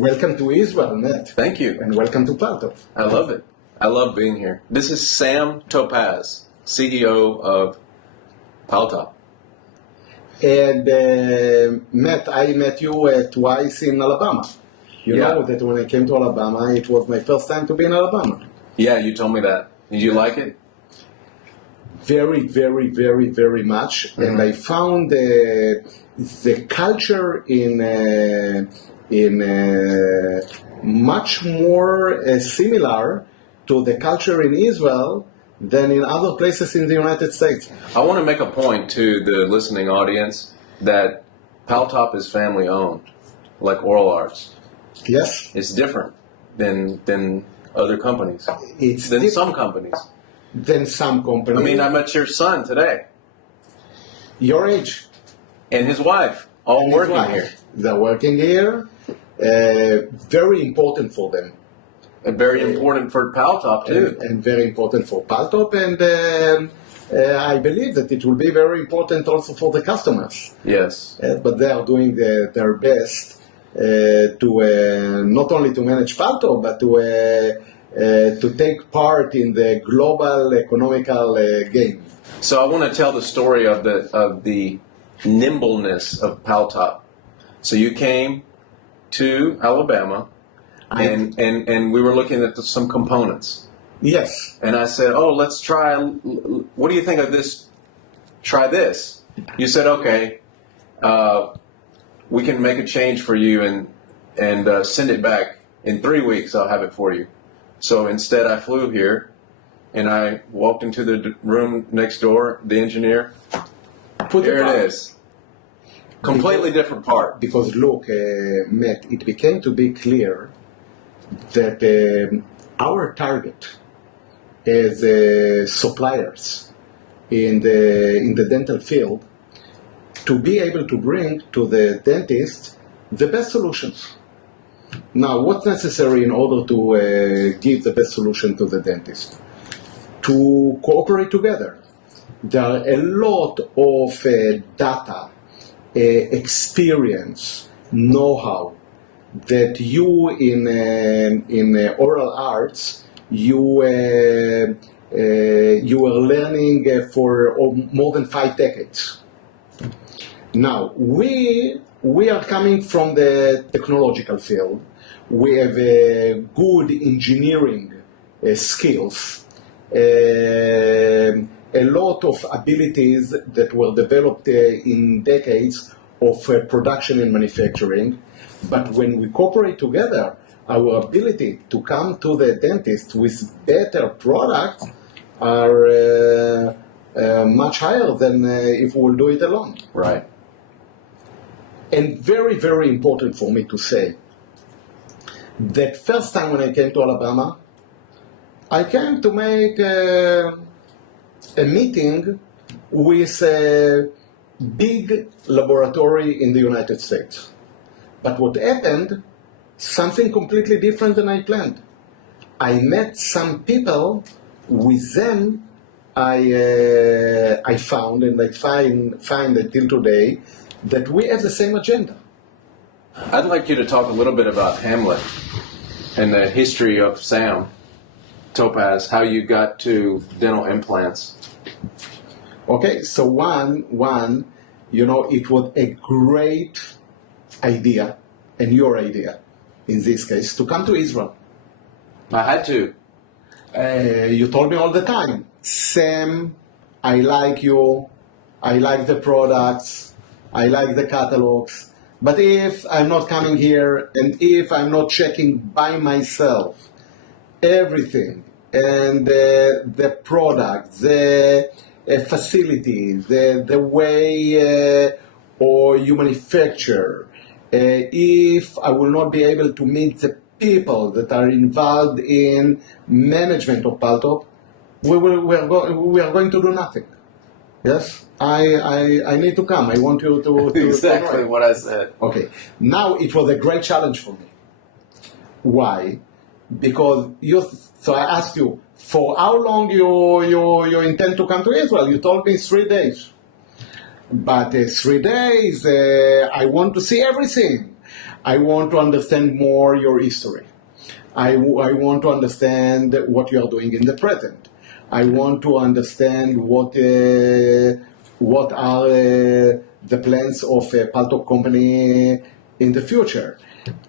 Welcome to Israel, Matt. Thank you. And welcome to Paltop. I love it. I love being here. This is Sam Topaz, CEO of Paltop. And Matt, I met you twice in Alabama. You know that when I came to Alabama, it was my first time to be in Alabama. Yeah, you told me that. Did you like it? Very, very, very, very much. Mm-hmm. And I found the culture in much more similar to the culture in Israel than in other places in the United States. I want to make a point to the listening audience that Paltop is family owned, like Oral Arts. Yes. It's different than other companies. Some companies. Than some companies. I mean, I met your son today. Your age. And his wife, all working here. They're working here. Very important for them. And very important for Paltop, too. And very important for Paltop. And I believe that it will be very important also for the customers. Yes. But they are doing their best to not only to manage Paltop, but to take part in the global economical game. So I want to tell the story of the nimbleness of Paltop. So you came to Alabama, and we were looking at some components. Yes. And I said, oh, let's try, what do you think of this? Try this. You said, okay, we can make a change for you and send it back. In 3 weeks, I'll have it for you. So instead, I flew here, and I walked into the room next door, the engineer. Here it is. Completely different part. Because look, Matt, it became to be clear that our target as suppliers in the dental field to be able to bring to the dentist the best solutions. Now, what's necessary in order to give the best solution to the dentist? To cooperate together. There are a lot of data, experience, know-how that you in oral arts you are learning for more than 5 decades. Now we are coming from the technological field. We have good engineering skills. A lot of abilities that were developed in decades of production and manufacturing. But when we cooperate together, our ability to come to the dentist with better products are much higher than if we'll do it alone. Right. And very, very important for me to say that first time when I came to Alabama, I came to make a meeting with a big laboratory in the United States. But what happened, something completely different than I planned. I met some people, with them I found, and I find until today, that we have the same agenda. I'd like you to talk a little bit about Hamlet and the history of Sam Topaz, how you got to dental implants. Okay, so one, it was a great idea, and your idea, in this case, to come to Israel. I had to. You told me all the time, Sam, I like you, I like the products, I like the catalogs, but if I'm not coming here, and if I'm not checking by myself everything, and the product, the facility, the way or you manufacture, if I will not be able to meet the people that are involved in management of Paltop, we are going to do nothing. Yes, I need to come. I want you to exactly what I said. Okay, now it was a great challenge for me. Why? Because so I asked you, for how long you intend to come to Israel? You told me 3 days. But 3 days, I want to see everything. I want to understand more your history. I want to understand what you are doing in the present. I want to understand what are the plans of a Paltop company in the future.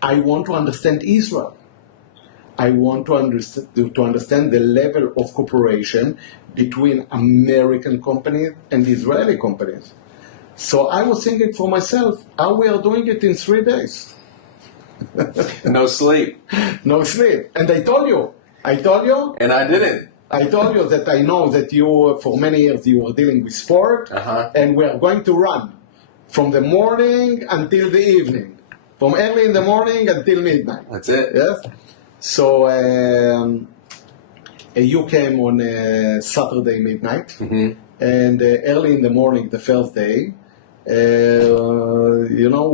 I want to understand Israel. I want to understand the level of cooperation between American companies and Israeli companies. So I was thinking for myself, how we are doing it in 3 days. No sleep. No sleep. And I told you. And I didn't. I told you that I know that you, for many years, you were dealing with sport, and we are going to run from the morning until the evening, from early in the morning until midnight. That's it. Yes. So you came on Saturday midnight, and early in the morning, the first day,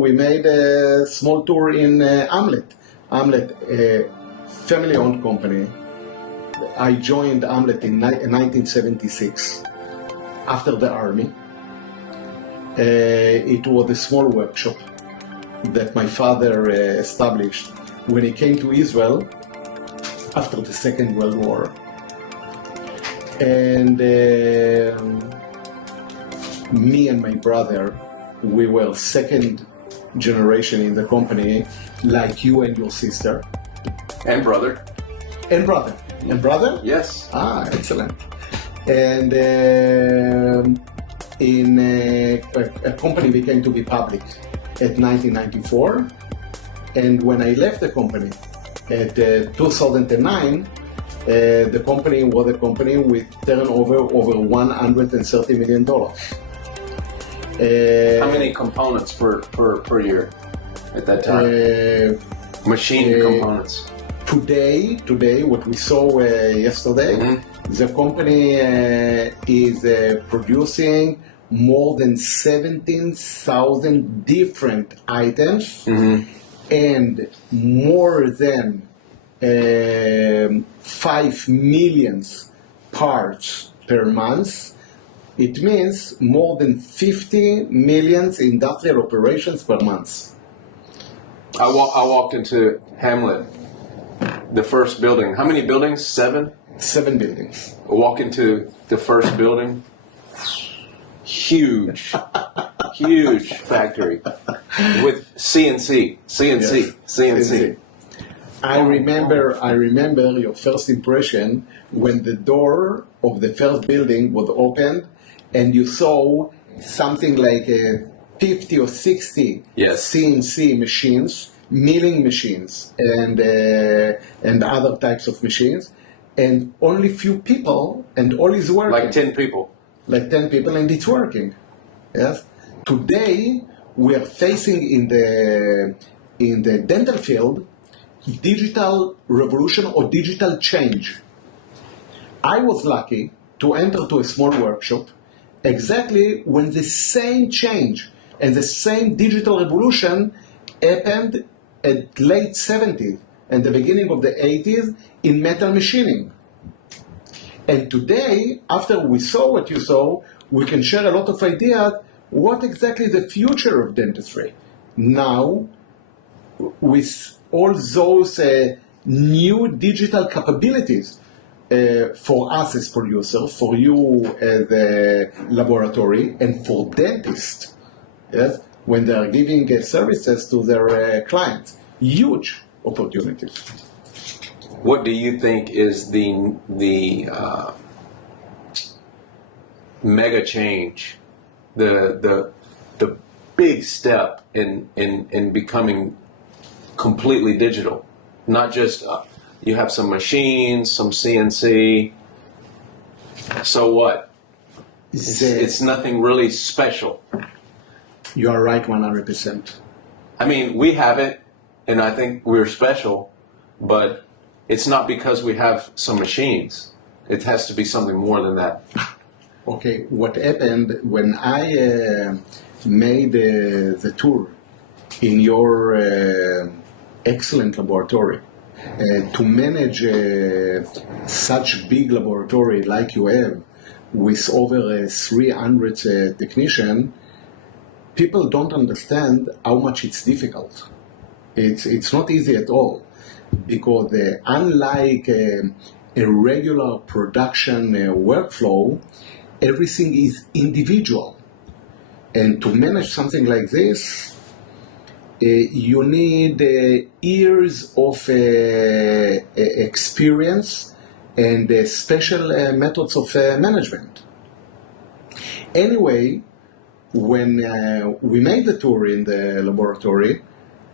we made a small tour in Hamlet. Hamlet, a family-owned company. I joined Hamlet in 1976 after the army. It was a small workshop that my father established when he came to Israel after the Second World War. And me and my brother, we were second generation in the company, like you and your sister. And brother. And brother. And brother? Yes. Ah, excellent. And a company became to be public at 1994. And when I left the company at 2009, the company was a company with turnover over $130 million. How many components per year at that time? Machine components. Today, what we saw yesterday, the company is producing more than 17,000 different items and more than 5 million parts per month. It means more than 50 million industrial operations per month. I walked into Hamlet, the first building. How many buildings? 7? 7 buildings. I walk into the first building. Huge factory with CNC. I remember your first impression when the door of the first building was opened and you saw something like 50 or 60 CNC machines, milling machines, and other types of machines, and only few people, and all is working. Like 10 people. Like 10 people, and it's working. Yes. Today we are facing in the dental field digital revolution or digital change. I was lucky to enter to a small workshop exactly when the same change and the same digital revolution happened at late 70s and the beginning of the 80s in metal machining. And today, after we saw what you saw, we can share a lot of ideas what exactly the future of dentistry. Now, with all those new digital capabilities for us as producers, for you as a laboratory, and for dentists, yes, when they are giving services to their clients. Huge opportunities. What do you think is the mega change, the big step in becoming completely digital? Not just you have some machines, some CNC. So what? It's nothing really special. You are right 100%. I mean, we have it, and I think we're special, but it's not because we have some machines. It has to be something more than that. Okay, what happened when I made the tour in your excellent laboratory, to manage such big laboratory like you have, with over 300 technicians, people don't understand how much it's difficult. It's not easy at all, because unlike a regular production workflow, everything is individual. And to manage something like this, you need years of experience and special methods of management. Anyway, when we made the tour in the laboratory,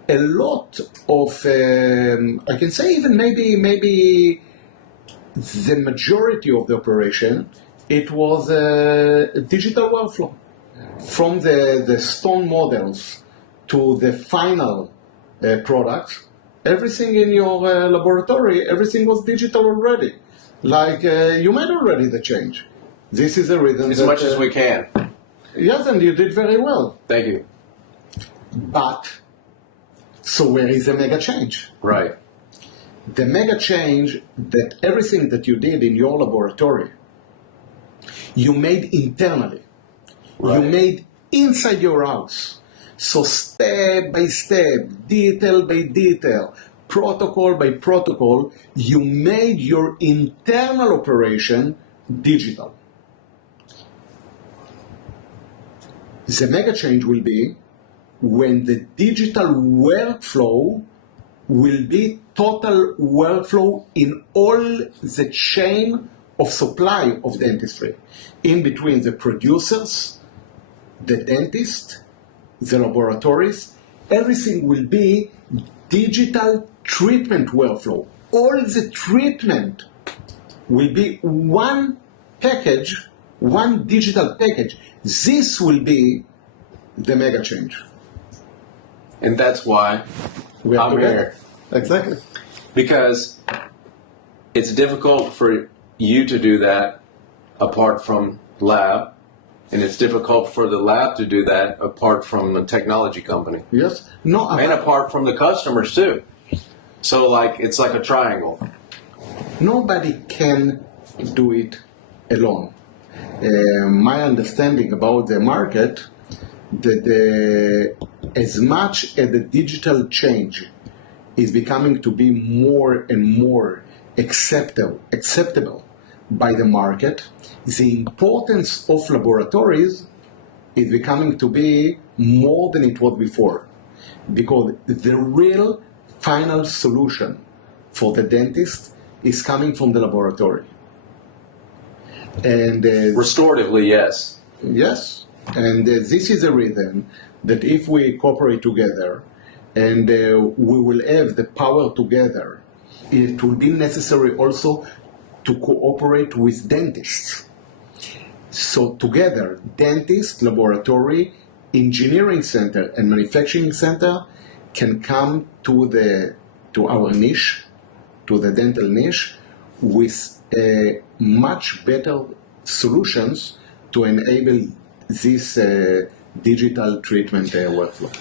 a lot of, I can say even maybe the majority of the operation, it was a digital workflow. From the stone models to the final product, everything in your laboratory, everything was digital already. Like you made already the change. This is a rhythm. As much as we can. Yes, and you did very well. Thank you. But, so where is the mega change? Right. The mega change that everything that you did in your laboratory, you made internally. Right. You made inside your house. So step by step, detail by detail, protocol by protocol, you made your internal operation digital. The mega change will be when the digital workflow will be total workflow in all the chain of supply of dentistry, in between the producers, the dentist, the laboratories. Everything will be digital treatment workflow. All the treatment will be one package, one digital package. This will be the mega change. And that's why We are I'm together. here. Exactly. Because it's difficult for you to do that apart from lab, and it's difficult for the lab to do that apart from the technology company, Yes. No. and apart from the customers too. So like it's like a triangle. Nobody can do it alone. My understanding about the market, that as much as the digital change is becoming to be more and more acceptable by the market, the importance of laboratories is becoming to be more than it was before. Because the real final solution for the dentist is coming from the laboratory. And Restoratively, yes. yes, and this is a reason that if we cooperate together and we will have the power together, it will be necessary also to cooperate with dentists. So together, dentist, laboratory, engineering center, and manufacturing center can come to our niche, to the dental niche, with much better solutions to enable this digital treatment workflow.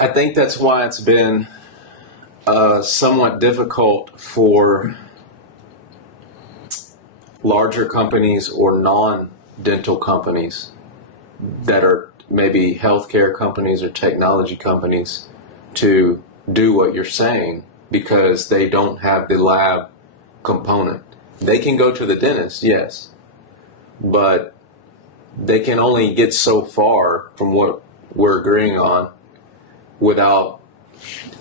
I think that's why it's been somewhat difficult for larger companies or non-dental companies that are maybe healthcare companies or technology companies to do what you're saying, because they don't have the lab component. They can go to the dentist, yes, but they can only get so far from what we're agreeing on without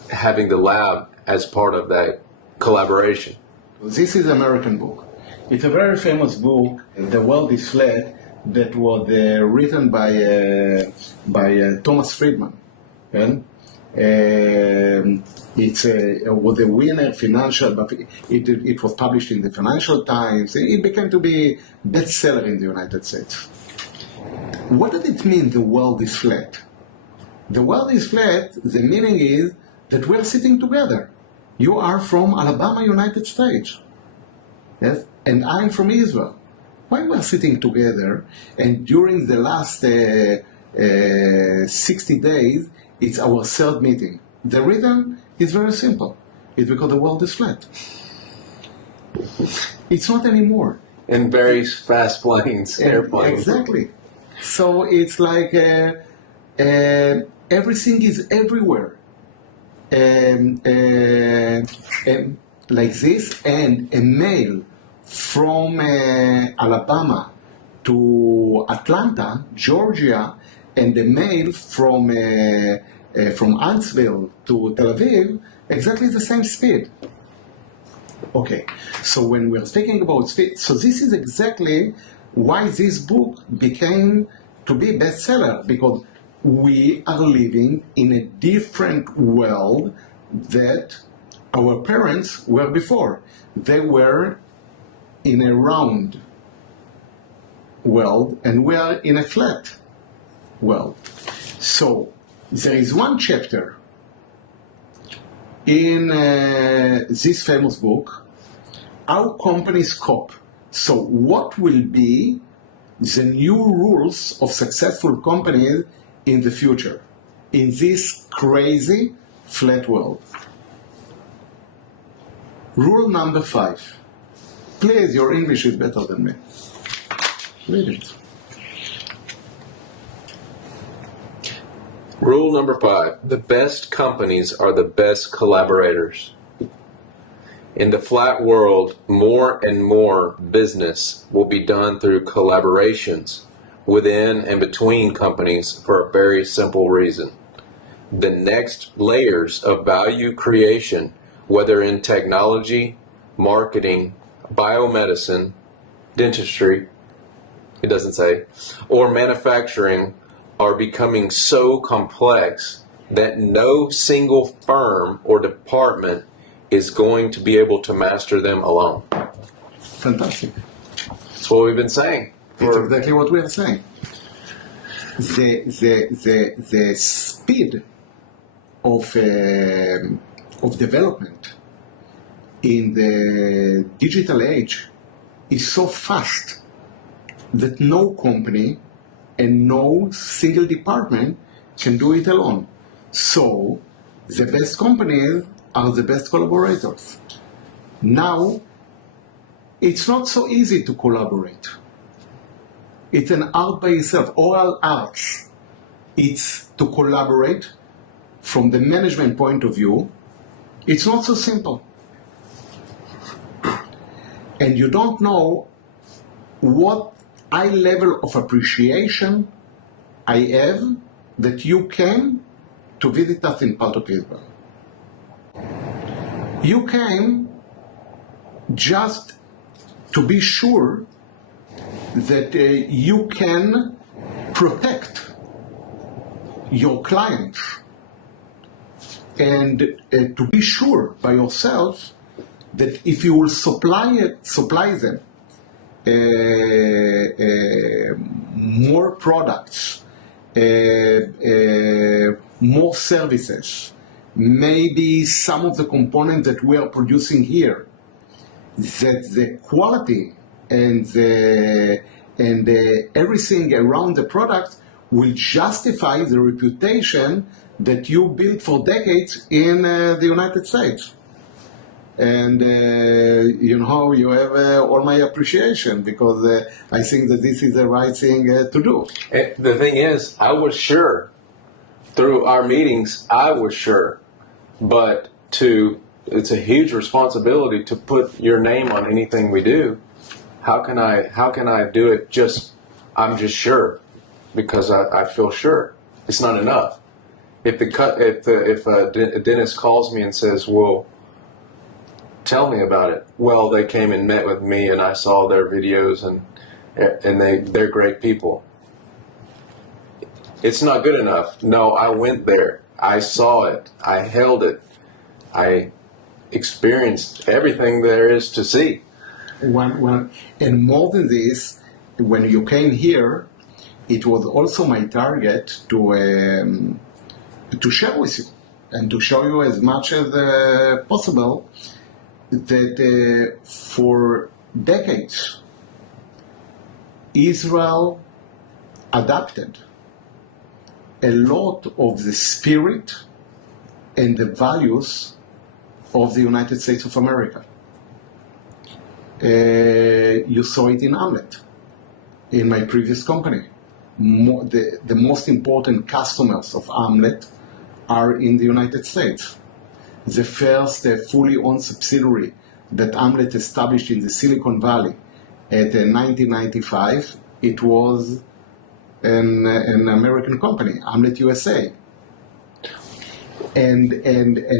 having the lab as part of that collaboration. This is an American book. It's a very famous book, The World is Flat, that was written by Thomas Friedman. And it's was a winner financial, but it was published in the Financial Times. It became to be bestseller in the United States. What does it mean, the world is flat? The world is flat, the meaning is that we're sitting together. You are from Alabama, United States. Yes? And I'm from Israel. Why we're sitting together, and during the last 60 days, it's our third meeting. The reason is very simple. It's because the world is flat. It's not anymore. In very fast planes, airplanes. Exactly. So it's like everything is everywhere. Like this, and a mail from Alabama to Atlanta, Georgia, and a mail from Huntsville to Tel Aviv, exactly the same speed. Okay, so when we're speaking about speed, so this is exactly why this book became to be a bestseller, because we are living in a different world that our parents were before. They were in a round world, and we are in a flat world. So there is one chapter in this famous book, how companies cope. So what will be the new rules of successful companies in the future, in this crazy flat world? Rule number 5. Please, your English is better than me. Read it. Rule number 5. The best companies are the best collaborators. In the flat world, more and more business will be done through collaborations within and between companies for a very simple reason. The next layers of value creation, whether in technology, marketing, biomedicine, dentistry, it doesn't say, or manufacturing, are becoming so complex that no single firm or department is going to be able to master them alone. Fantastic. That's what we've been saying. It's exactly what we are saying. The speed of development in the digital age is so fast that no company and no single department can do it alone. So the best companies are the best collaborators. Now, it's not so easy to collaborate. It's an art by itself, oral arts. It's to collaborate from the management point of view. It's not so simple. And you don't know what high level of appreciation I have that you came to visit us in Paltop, Israel. You came just to be sure that you can protect your clients, and to be sure by yourself that if you will supply them more products, more services, maybe some of the components that we are producing here, that the quality and everything around the product will justify the reputation that you built for decades in the United States. And you have all my appreciation, because I think that this is the right thing to do. And the thing is, I was sure through our meetings, I was sure, but it's a huge responsibility to put your name on anything we do. How can I do it I'm just sure because I feel sure? It's not enough. If a dentist calls me and says, well, tell me about it. Well, they came and met with me and I saw their videos and they're great people. It's not good enough. No, I went there. I saw it. I held it. I experienced everything there is to see. And more than this, when you came here, it was also my target to share with you and to show you as much as possible that for decades, Israel adapted a lot of the spirit and the values of the United States of America. You saw it in Hamlet, in my previous company. the most important customers of Amlet are in the United States. The first fully owned subsidiary that Amlet established in the Silicon Valley at 1995, it was an American company, Amlet USA. And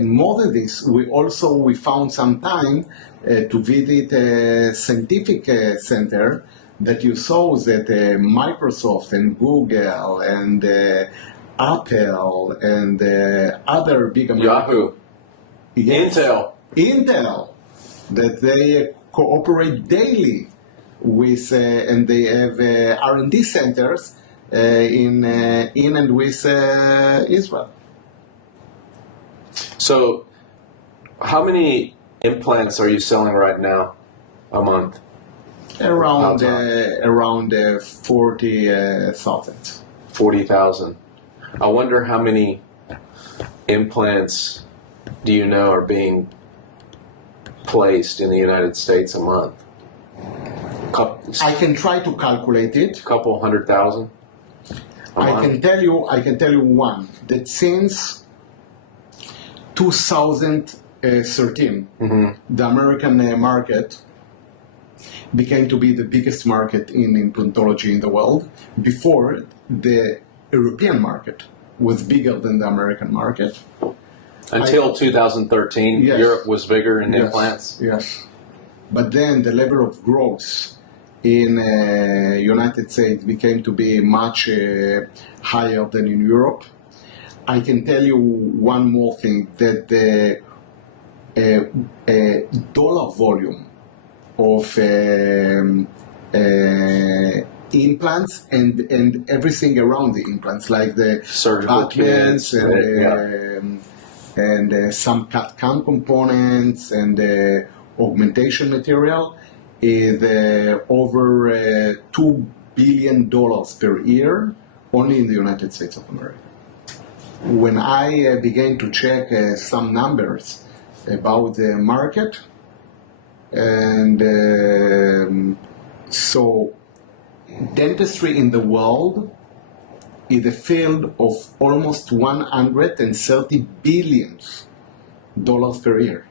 more than this, we found some time to visit a scientific center that you saw that Microsoft and Google and Apple and other big American... Yahoo. Yes, Intel. that they cooperate daily with, and they have R&D centers in and with Israel. So, how many implants are you selling right now a month? Around 40,000. 40,000. I wonder how many implants do you know are being placed in the United States a month? I can try to calculate it. Couple 100,000. I can tell you one that since 2013, the American market became to be the biggest market in implantology in the world. Before, the European market was bigger than the American market. Until 2013, yes. Europe was bigger in Yes, implants. Yes, but then the level of growth in United States became to be much higher than in Europe. I can tell you one more thing, that the dollar volume of implants and everything around the implants, like the Surgical abutments kits, and some CAD/CAM components and augmentation material, is over $2 billion per year only in the United States of America. When I began to check some numbers about the market, and so dentistry in the world is a field of almost $130 billion per year.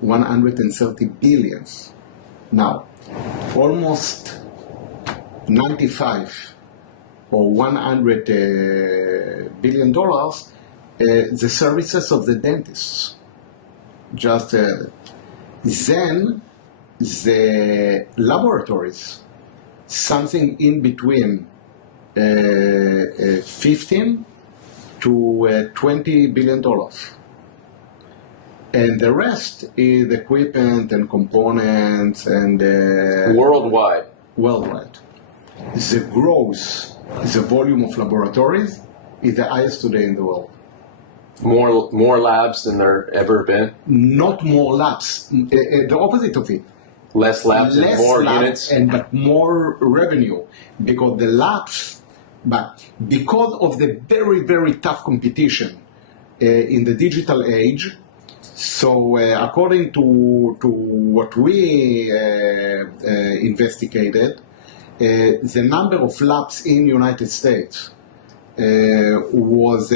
130 billions. Now, almost 95 or $100 billion, the services of the dentists. Just then, the laboratories, something in between 15 to $20 billion. And the rest is equipment and components and... Worldwide. Worldwide. The growth, the volume of laboratories is the highest today in the world. More labs than there ever been? Not more labs. The opposite of it. Less labs and more labs units? But more revenue. Because the labs, but because of the very, very tough competition in the digital age, so according to what we investigated, the number of labs in United States was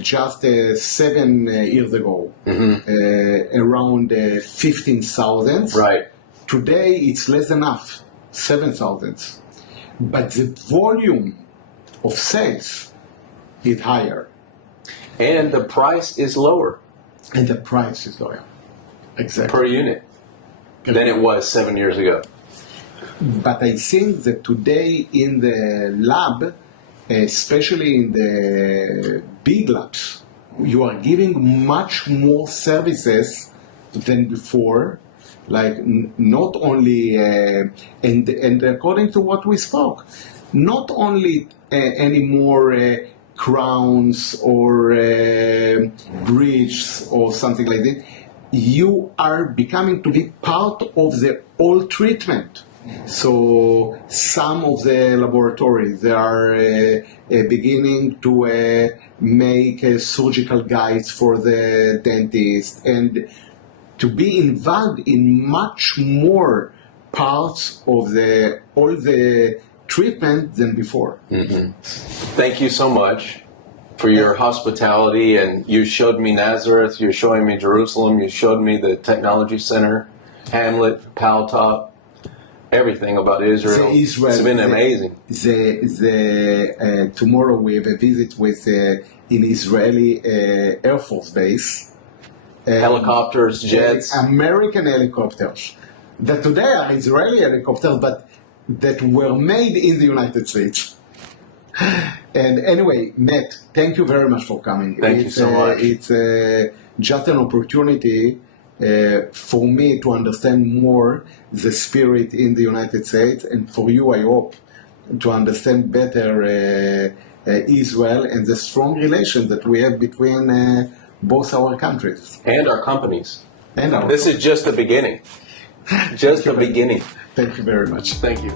just 7 years ago, around 15,000. Right. Today it's less than half, 7,000. But the volume of sales is higher. And the price is lower. And the price is lower. Exactly. Per unit than it was 7 years ago. But I think that today in the lab, especially in the big labs, you are giving much more services than before. Like not only, and according to what we spoke, not only any more crowns or bridges or something like that, you are becoming to be part of the whole treatment. So some of the laboratories, they are beginning to make surgical guides for the dentist and to be involved in much more parts of all the treatment than before. Thank you so much for your hospitality, and you showed me Nazareth, you're showing me Jerusalem, you showed me the technology center, Hamlet, Paltop, everything about Israel. It's been amazing. Tomorrow we have a visit with in Israeli Air Force Base. Helicopters, jets. American helicopters that today are Israeli helicopters, but that were made in the United States. And anyway, Matt, thank you very much for coming. Thank you so much. It's just an opportunity for me to understand more the spirit in the United States, and for you, I hope, to understand better Israel and the strong relation that we have between both our countries. And our companies. And our This is just the beginning. Just the beginning. Thank you very much. Thank you.